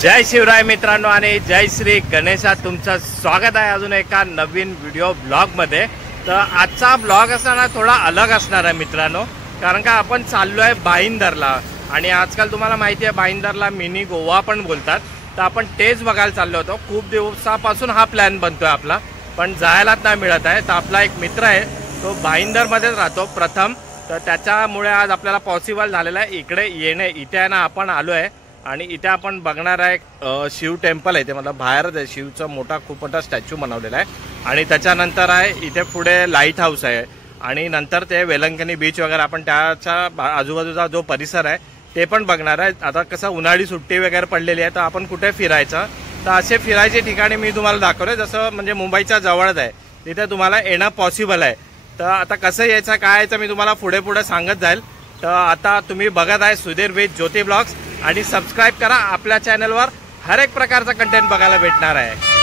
जय शिवराय मित्रांनो आणि जय श्री गणेशा, तुमचं स्वागत आहे अजून एका नवीन व्हिडिओ ब्लॉग मध्ये। तर आजचा ब्लॉग असणार थोडा अलग असणार आहे मित्रांनो, कारण का आपण चाललो आहे भाईंदरला आणि आजकाल तुम्हाला माहिती आहे भाईंदरला मिनी गोवा पण बोलतात। तर आपण तेच बघायला चाललो होतो। खूप दिवसापासून हा प्लॅन बनतोय आपला, पण जायलाच नाही मिळत आहे। तर आपला एक मित्र आहे तो भाईंदरमध्येच राहतो प्रथम, तर त्याच्यामुळे आज आपल्याला पॉसिबल झालेलं आहे इकडे येणे। इथे आहे ना आपण आलो आहे आणि इथे आपण बघणार आहे शिव टेम्पल आहे, ते मतलब बाहेरच आहे। शिवचा मोठा खूप मोठा स्टॅच्यू बनवलेला आहे आणि त्याच्यानंतर आहे इथे पुढे लाईट हाऊस आहे आणि नंतर ते वेलंकनी बीच वगैरे आपण त्याच्या आजूबाजूचा जो परिसर आहे ते पण बघणार आहे। आता कसं उन्हाळी सुट्टी वगैरे पडलेली आहे, तर आपण कुठे फिरायचं, तर असे फिरायचे ठिकाणी मी तुम्हाला दाखवले। जसं म्हणजे मुंबईच्या जवळच आहे, तिथे तुम्हाला येणं पॉसिबल आहे। तर आता कसं यायचं काय यायचं मी तुम्हाला पुढे पुढे सांगत जाईल। तर आता तुम्ही बघत आहे सुधीर विथ ज्योती ब्लॉग्स आणि सबस्क्राइब करा। आपल्या चॅनलवर हर एक प्रकारचा कंटेंट बघायला भेटणार आहे।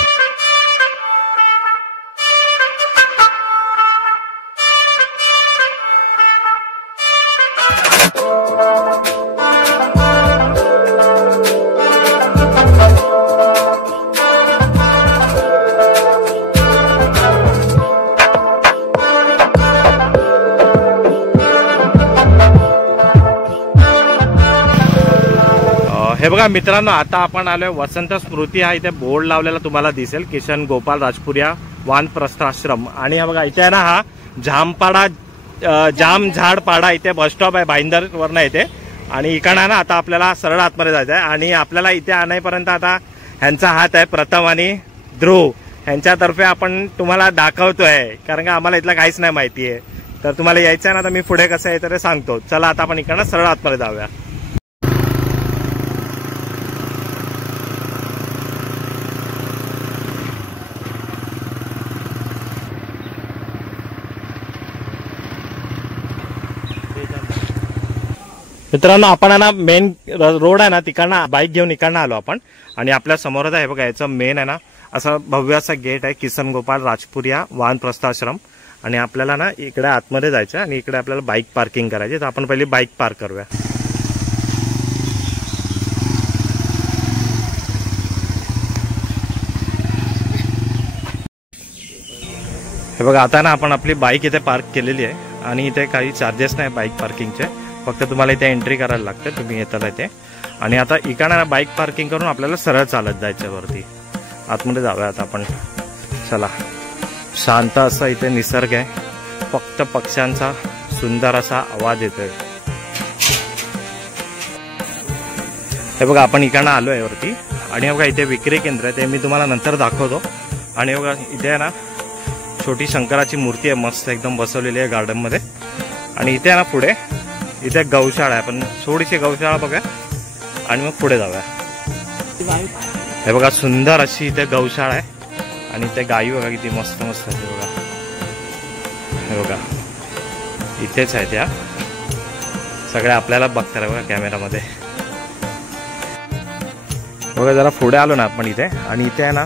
हे बघा मित्रांनो, आता आपण आलोय वसंत स्मृती हा इथे बोर्ड लावलेला तुम्हाला दिसेल, किशन गोपाल राजपुरिया वानप्रस्थाश्रम। आणि हे बघा इथे आहे ना हा जामपाडा जाम झाडपाडा इथे बस स्टॉप आहे भाईंदर वरनं इथे। आणि इकडनं ना आता आपल्याला सरळ आतमध्ये जायचं आहे आणि आपल्याला इथे आणेपर्यंत आता ह्यांचा हात आहे प्रथम आणि ध्रुव ह्यांच्यातर्फे आपण तुम्हाला दाखवतोय, कारण का आम्हाला इथलं काहीच नाही माहिती आहे। तर तुम्हाला यायचं आहे ना, तर मी पुढे कसं आहे तर सांगतो। चला आता आपण इकडनं सरळ आतमध्ये जाऊया। मित्रांनो आपण ना मेन रोड आहे ना तिकडनं बाईक घेऊन इकडनं आलो आपण आणि आपल्या समोरच आहे बघा याचं मेन आहे ना असं भव्य असा गेट आहे, किसन गोपाल राजपुरिया वानप्रस्थाश्रम। आणि आपल्याला ना इकडे आतमध्ये जायचं आणि इकडे आपल्याला बाईक पार्किंग करायची। तर आपण पहिली बाईक पार्क करूया। हे बघा आता ना आपण आपली बाईक इथे पार्क केलेली आहे आणि इथे काही चार्जेस नाही बाईक पार्किंगचे, फक्त तुम्हाला इथे एंट्री करायला लागते, तुम्ही येताला इथे। आणि आता इकडे बाईक पार्किंग करून आपल्याला सरळ चालत जायचं वरती, आतमध्ये जाऊया आता आपण। चला, शांत असा इथे निसर्ग आहे, फक्त पक्ष्यांचा सुंदर असा आवाज येतोय। हे बघा आपण इकडनं आलो आहे वरती आणि बघा इथे विक्री केंद्र आहे, ते मी तुम्हाला नंतर दाखवतो। आणि बघा इथे आहे ना छोटी शंकराची मूर्ती आहे, मस्त एकदम बसवलेली आहे गार्डन मध्ये। आणि इथे आहे ना पुढे इथे गौशाळा आहे, आपण थोडीशी गौशाळा बघा आणि मग पुढे जाऊया। हे बघा सुंदर अशी इथे गौशाळा आहे आणि इथे गायी बघा किती मस्त मस्त आहे बघा। हे बघा इथेच आहे त्या सगळ्या आपल्याला बघतात बघा कॅमेरामध्ये। बघा जरा पुढे आलो ना आपण इथे आणि इथे आहे ना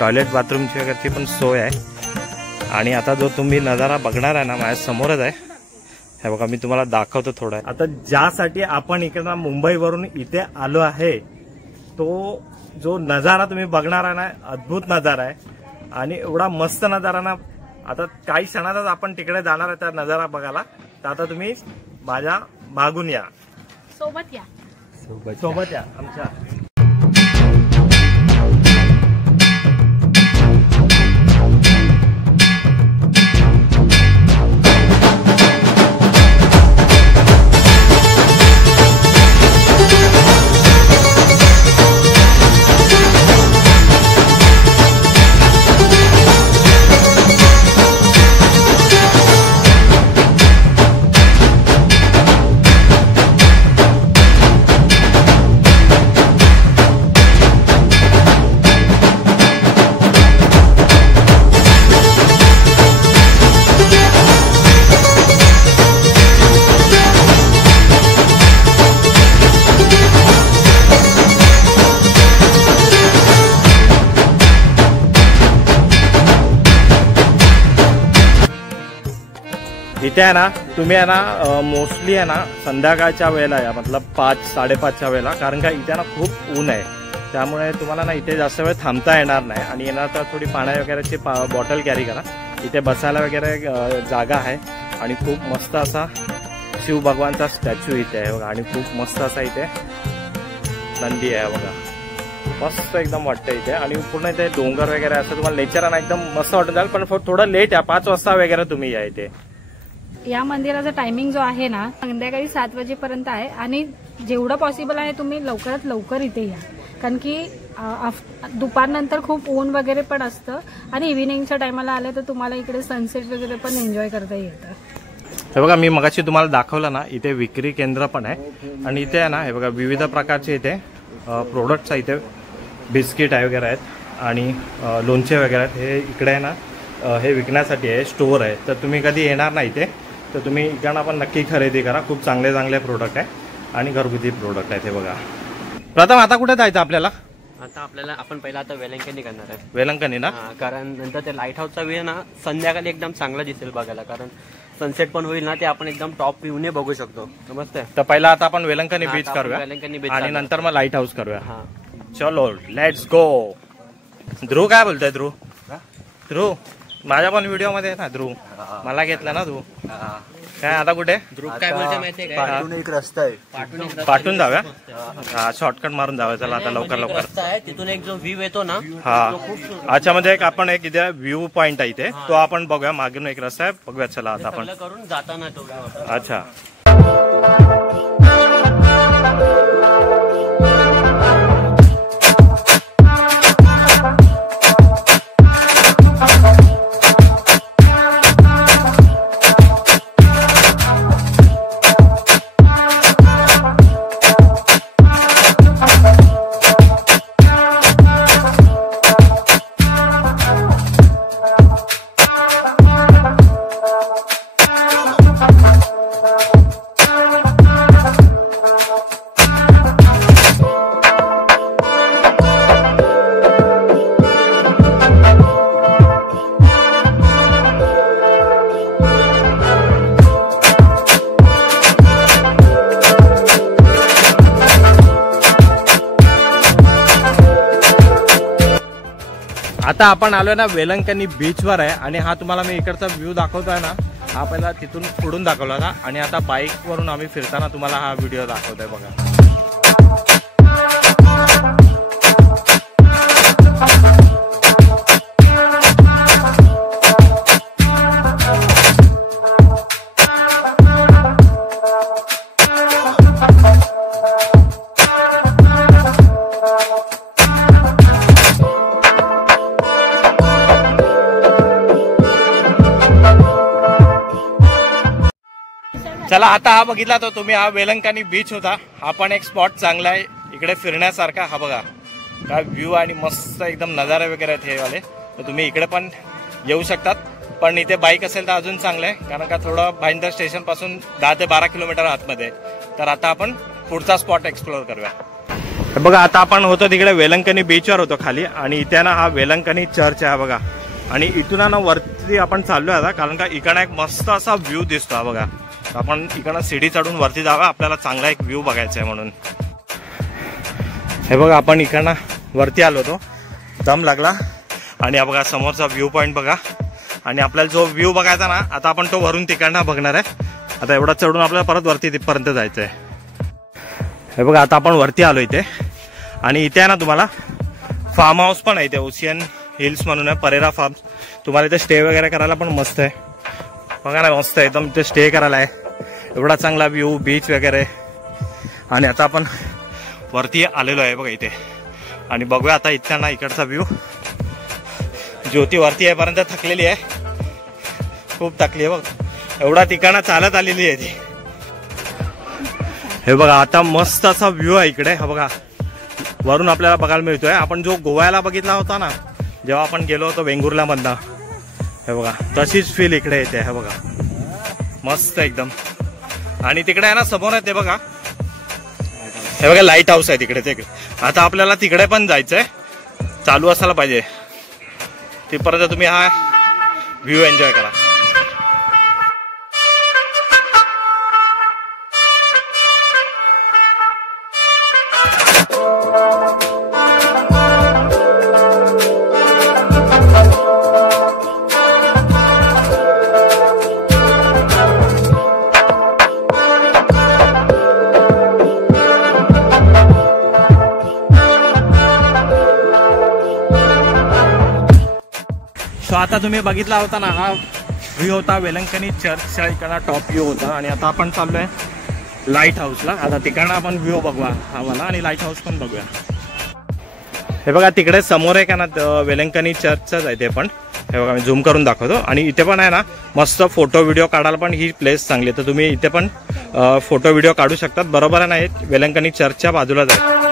टॉयलेट बाथरूमची वगैरेची पण सोय आहे। आणि आता जो तुम्ही नजारा बघणार आहे ना माझ्या समोरच आहे, हे बघा मी तुम्हाला दाखवतो थोडं। आता ज्यासाठी आपण इकडनं मुंबईवरून इथे आलो आहे तो जो नजारा तुम्ही बघणार आहे ना अद्भुत नजारा आहे आणि एवढा मस्त नजारा ना। आता काही क्षणातच आपण तिकडे जाणार आहे त्या नजारा बघायला, तर आता तुम्ही माझ्या मागून या, सोबत या आमच्या। इथे आहे ना तुम्ही आहे ना मोस्टली आहे ना संध्याकाळच्या वेळेला या, मतलब 5-5:30च्या वेळेला, कारण का इथे ना खूप ऊन आहे त्यामुळे तुम्हाला ना इथे जास्त वेळ थांबता येणार नाही आणि येणार तर थोडी पाण्या वगैरेची बॉटल कॅरी करा. इथे बसायला वगैरे जागा आहे आणि खूप मस्त असा शिव भगवानचा स्टॅच्यू इथे आहे बघा आणि खूप मस्त असा इथे नंदी आहे बघा. मस्त एकदम वाटतं इथे आणि पूर्ण इथे डोंगर वगैरे असं तुम्हाला नेचर एकदम मस्त वाटून जाईल. पण थोडं लेट आहे, 5 वाजता वगैरे तुम्ही या इथे. या मंदिराचा टायमिंग जो आहे ना संध्याकाळी 7 वाजेपर्यंत आहे आणि जेवढं पॉसिबल आहे तुम्ही लवकरात लवकर इथे या, कारण की दुपारनंतर खूप ऊन वगैरे पण असतं आणि इव्हिनिंगच्या टायमाला आले तर तुम्हाला इकडे सनसेट वगैरे पण एन्जॉय करता येतं. हे बघा मी मगाशी तुम्हाला दाखवलं ना इथे विक्री केंद्र पण आहे आणि इथे आहे ना हे बघा विविध प्रकारचे इथे प्रोडक्ट्स आहे. इथे बिस्किट आहे वगैरे आहेत आणि लोणचे वगैरे आहेत. हे इकडे आहे ना हे विकण्यासाठी आहे, स्टोअर आहे. तर तुम्ही कधी येणार नाही इथे तर तुम्ही इकडनं पण नक्की खरेदी करा. खूप चांगले चांगले प्रोडक्ट आहे आणि घरगुती प्रोडक्ट आहेत. हे बघा प्रथम आता कुठे जायचं आपल्याला? आता आपल्याला आपण पहिला आता वेलंकनी करणार आहे. वेलंकनी ना, कारण नंतर ते लाईट हाऊसचा व्ह्यू ना संध्याकाळी एकदम चांगला दिसेल बघायला, कारण सनसेट पण होईल ना, ते आपण एकदम टॉप व्ह्यू ने बघू शकतो. समजते? तर पहिला आता आपण वेलंकनी बीच करूया वेलंकनी बीच आणि नंतर मग लाईट हाऊस करूया. चलो लेट्स गो. ध्रुव काय बोलतोय? ध्रुव माझ्या पण व्हिडिओ मध्ये आहे ना. ध्रुव मला घेतला ना तू. काय आता कुठे? ध्रुव काय बोलते माहितीये का? पाटून एक रस्ता आहे, पाठून जाऊया. हा शॉर्टकट मारून जाऊया. चला आता लवकर लवकर. रस्ता आहे तिथून एक जो व्ह्यू येतो ना. हा अच्छा म्हणजे एक आपण एक इथे व्ह्यू पॉइंट आहे इथे, तो आपण बघूया. मागून एक रस्ता आहे, बघूया. चला आता आपण करून जाताना तो. अच्छा आता आपण आलोय ना वेलंकनी बीचवर आहे आणि हा तुम्हाला मी इकडचा व्ह्यू दाखवतोय ना, हा पहिला तिथून पुढून दाखवला होता आणि आता बाईक वरून आम्ही फिरताना तुम्हाला हा व्हिडिओ दाखवतोय बघा. चला आता हा बघितला तो तुम्ही, हा वेलंकनी बीच होता. हा पण एक स्पॉट चांगला आहे इकडे फिरण्यासारखा. हा बघा काय व्ह्यू आणि मस्त एकदम नजारे वगैरे आहेत हे वाले. तर तुम्ही इकडे पण येऊ शकतात, पण इथे बाईक असेल तर अजून चांगलं आहे, कारण का थोडं भाईंदर स्टेशन पासून 10 ते 12 किलोमीटर आतमध्ये. तर आता आपण पुढचा स्पॉट एक्सप्लोर करूया. बघा आता आपण होतो तिकडे वेलंकनी बीचवर होतो खाली आणि इथे ना हा वेलंकनी चर्च आहे बघा. आणि इथून ना वरती आपण चाललोय आता, कारण का इकडनं एक मस्त असा व्ह्यू दिसतो. हा बघा आपण इकडनं सीडी चढून वरती जावा, आपल्याला चांगला एक व्ह्यू बघायचा आहे म्हणून. हे बघा आपण इकडनं वरती आलो होतो, दम लागला आणि हा बघा समोरचा व्ह्यू पॉइंट बघा. आणि आपल्याला जो व्ह्यू बघायचा ना, आता आपण तो वरून तिकडनं बघणार आहे. आता एवढा चढून आपल्याला परत वरती तिथपर्यंत जायचं आहे. हे बघा आता आपण वरती आलो इथे आणि इथे आहे ना तुम्हाला फार्म हाऊस पण आहे इथे. ओशियन हिल्स म्हणून आहे, परेरा फार्म. तुम्हाला इथे स्टे वगैरे करायला पण मस्त आहे बघा ना, मस्त आहे एकदम. इथे स्टे करायला आहे, एवढा चांगला व्ह्यू, बीच वगैरे. आणि आता आपण वरती आलेलो आहे बघा इथे आणि बघूया आता इथला ना इकडचा व्ह्यू. ज्योती वरती येईपर्यंत थकलेली आहे, खूप थकली आहे बघ, एवढा ठिकाणा चालत आलेली आहे ती. हे बघा आता मस्त असा व्ह्यू आहे इकडे. हा बघा वरून आपल्याला बघायला मिळतोय. आपण जो गोव्याला बघितला होता ना जेव्हा आपण गेलो होतो वेंगुर्ला मधनं, हे बघा तशीच फील इकडे येते. हे बघा मस्त एकदम. आणि तिकडे आहे ना समोर आहे ते बघा, हे बघा लाईट हाऊस आहे तिकडे. तिकडे आता आपल्याला तिकडे पण जायचंय, चालू असायला पाहिजे. तिथपर्यंत तुम्ही हा व्ह्यू एन्जॉय करा. आता तुम्ही बघितला होता ना, हा व्ह्यू होता वेलंकणी चर्चच्या इकडला टॉप व्ह्यू होता. आणि आता आपण चाललोय लाईट हाऊसला. आता तिकडनं आपण व्ह्यू बघूया हा वाला आणि लाईट हाऊस पण बघूया. हे बघा तिकडे समोर आहे का ना, वेलंकणी चर्चच आहे ते पण. हे बघा मी झूम करून दाखवतो. आणि इथे पण आहे ना मस्त फोटो व्हिडिओ काढायला पण ही प्लेस चांगली आहे. तर तुम्ही इथे पण फोटो व्हिडिओ काढू शकतात. बरोबर आहे ना, वेलंकणी चर्चच्या बाजूलाच आहे.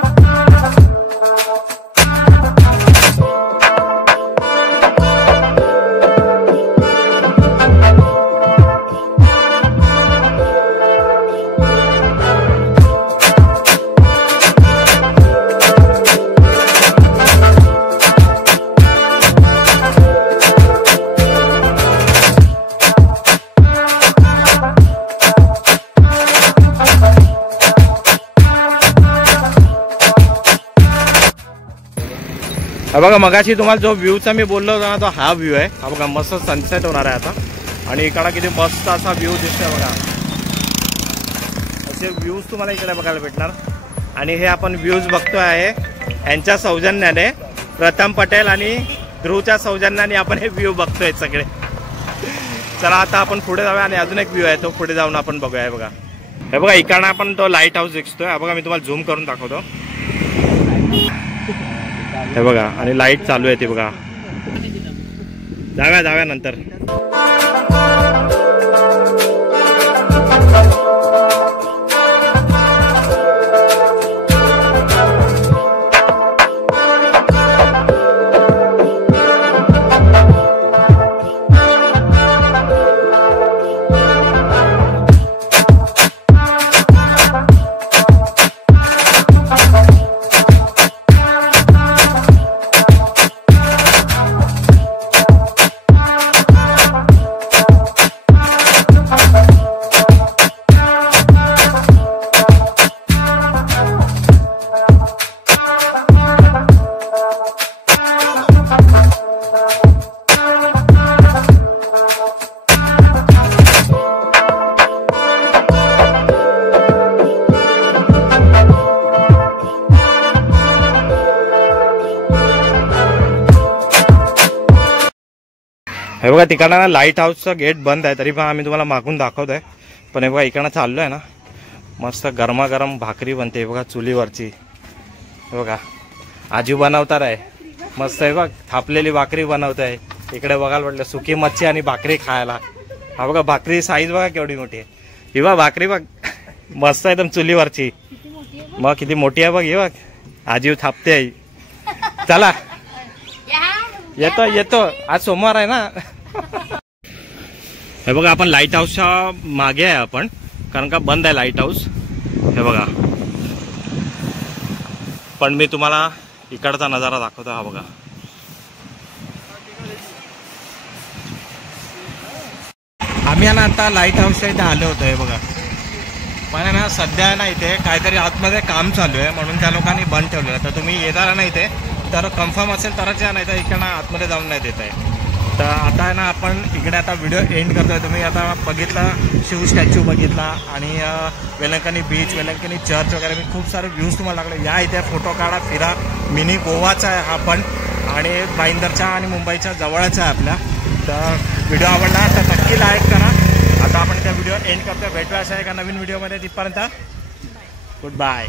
हा बघा मगाशी तुम्हाला जो व्ह्यूचा मी बोललो होतो ना, तो हा व्ह्यू आहे. हा बघा मस्त सनसेट होणार आहे आता. आणि इकडं किती मस्त असा व्ह्यू दिसतोय बघा. असे व्ह्यूज तुम्हाला इकडे बघायला भेटणार. आणि हे आपण व्ह्यूज बघतोय आहे यांच्या सौजन्याने, प्रथम पटेल आणि ध्रुवच्या सौजन्याने आपण हे व्ह्यू बघतोय सगळे. चला आता आपण पुढे जाऊया. आणि अजून एक व्ह्यू आहे तो पुढे जाऊन आपण बघूया. बघा हे बघा इकडनं आपण तो लाईट हाऊस दिसतोय. हा बघा मी तुम्हाला झूम करून दाखवतो. हे बघा आणि लाईट चालू आहे ती बघा. जाव्या नंतर. हे बघा तिकडनं लाईट हाऊसचा गेट बंद आहे, तरी पण आम्ही तुम्हाला मागून दाखवतोय. पण हे बघा इकडनं चाललोय ना, मस्त गरमागरम भाकरी बनते. हे बघा चुलीवरची. हे बघा आजी बनवणार आहे मस्त. हे बघ थापलेली भाकरी बनवत आहे. इकडे बघायला म्हटलं सुकी मच्छी आणि भाकरी खायला. हा बघा भाकरी साईज बघा केवढी मोठी आहे. ही बघ भाकरी बघ मस्त एकदम चुलीवरची. मग किती मोठी आहे बघ. ही बघ आजी थापते आहे. चला येतो आज सोमवार आहे ना. हे बघा आपण लाईट हाऊसच्या मागे आहे आपण, कारण का बंद आहे लाईट हाऊस. हे बघा पण मी तुम्हाला इकडचा नजारा दाखवतो. हा बघा आम्ही ना आता लाईट हाऊसच्या इथे आलो होतो. हे बघा पण ना सध्या ना इथे काहीतरी आतमध्ये काम चालू आहे म्हणून त्या लोकांनी बंद ठेवलेलं. तर तुम्ही येणार ना इथे तर कन्फर्म असेल तरच या, नाही तर इकडनं आतमध्ये जाऊन नाही देत आहे. तर आता आहे ना आपण इकडे आता व्हिडिओ एंड करतोय. तुम्ही आता बघितला शिव स्टॅच्यू बघितला आणि वेलंकणी बीच, वेलंकणी चर्च वगैरे मी खूप सारे व्ह्यूज तुम्हाला लागले. या इथे फोटो काढा, फिरा. मिनी गोवाचा आहे हा पण आणि भाईंदरच्या आणि मुंबईच्या जवळच आहे आपल्या. तर व्हिडिओ आवडला तर नक्की लाईक करा. आता आपण त्या व्हिडिओ एंड करतोय. भेटूया अशा एका नवीन व्हिडिओमध्ये. तिथपर्यंत गुड बाय.